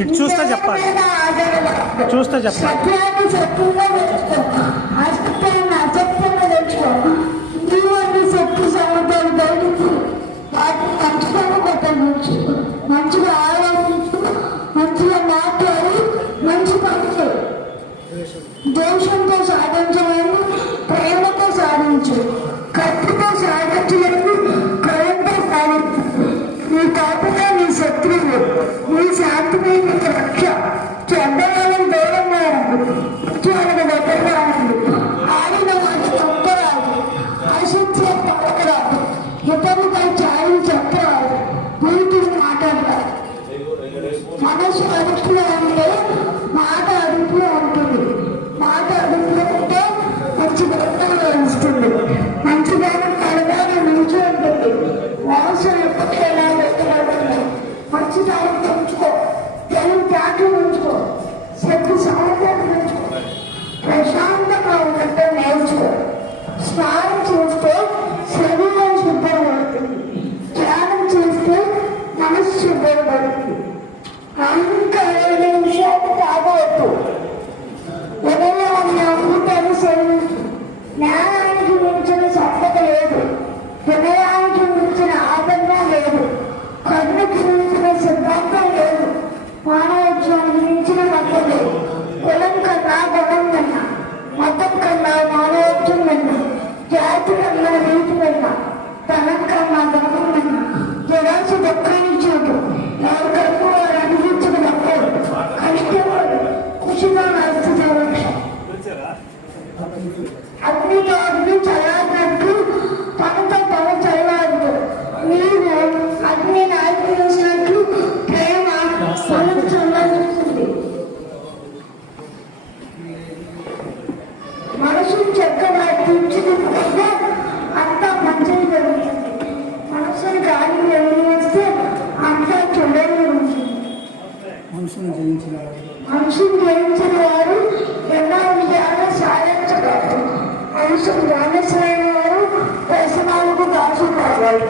ఇటు చూస్తే చెప్పాలి, చూస్తే చెప్పాలి. మంచిగా ఆలోచించు, మంచిగా మాట్లాడి, మంచి పనులు దోషంతో సాధించలేము, ప్రేమతో సాధించు, కత్తితో సాధించలేము, కలంతో సాధించు. నీ కాపుగా నీ శత్రువు, నీ శాంతిని నీకు రక్ష. చెడ్డవాళ్ళని దూరంగా ఉంది, వాళ్ళకి దగ్గరగా ఉంది. ఆడిన వాటి తొక్కరాదు, ఆశించే పడకరాదు, ఇతరులపై చాలి చెప్పరాదు, పూర్తిని మాట్లాడరాదు. మనసు అదుపులో ఉంటే మాట అదుపులో ఉంటుంది, మాట అదుపులో ఉంటే మంచి గ్రంథంలో ఇస్తుంది, మంచి దానం కలగానే నిలిచి ఉంటుంది. వాసన ఎప్పటికీ ఎలా వెళ్తున్నాడు, మంచి దానం పెంచుకో, తెలుగు త్యాగం ఉంచుకో, శక్తి సామర్థ్యాన్ని పెంచుకో, ప్రశాంతంగా ఉన్నట్టు నేర్చుకో. స్నానం చేస్తే శరీరం శుభ్రపడుతుంది, ధ్యానం చేస్తే మనసు శుభ్రపడుతుంది. ఇంకా 2 నిమిషాలు తాగవద్దు. ఎవరో ఉన్న ఊటను సేవించు. న్యాయానికి మించిన సంపద లేదు, హృదయానికి మించిన ఆదరణ లేదు, కన్నుకి మించిన సిద్ధాంతం లేదు, మానవత్వానికి మించిన మతం లేదు. కులం కన్నా గుణం కన్నా, మతం కన్నా మానవత్వం కన్నా, జాతి కన్నా నీతి కన్నా, ధనం కన్నా ధర్మం కన్నా, జరాశ దుఃఖాన్ని చూడు. ఎవరికన్నా వారు అనిపించిన తప్పదు, కష్టపడు, కృషిగా నడుస్తుంది. అగ్నితో అగ్ని చల్లారినట్టు తనతో తన చల్లారు. నీవు అగ్నిని ఆగిపోసినట్టు ప్రేమ తనకు చల్లారుస్తుంది. మనసును చక్కగా తీర్చుకుంటే అంతా మంచిది జరుగుతుంది. మనసుని గాలి వస్తే అంతా చెడలు ఉంటుంది. మనుషుని జయించిన వారు ఎన్నో విజయాలు సాధించగలరు. మనుషులు ధ్యానించిన వారు వ్యసనాలకు దాచుకోవాలి.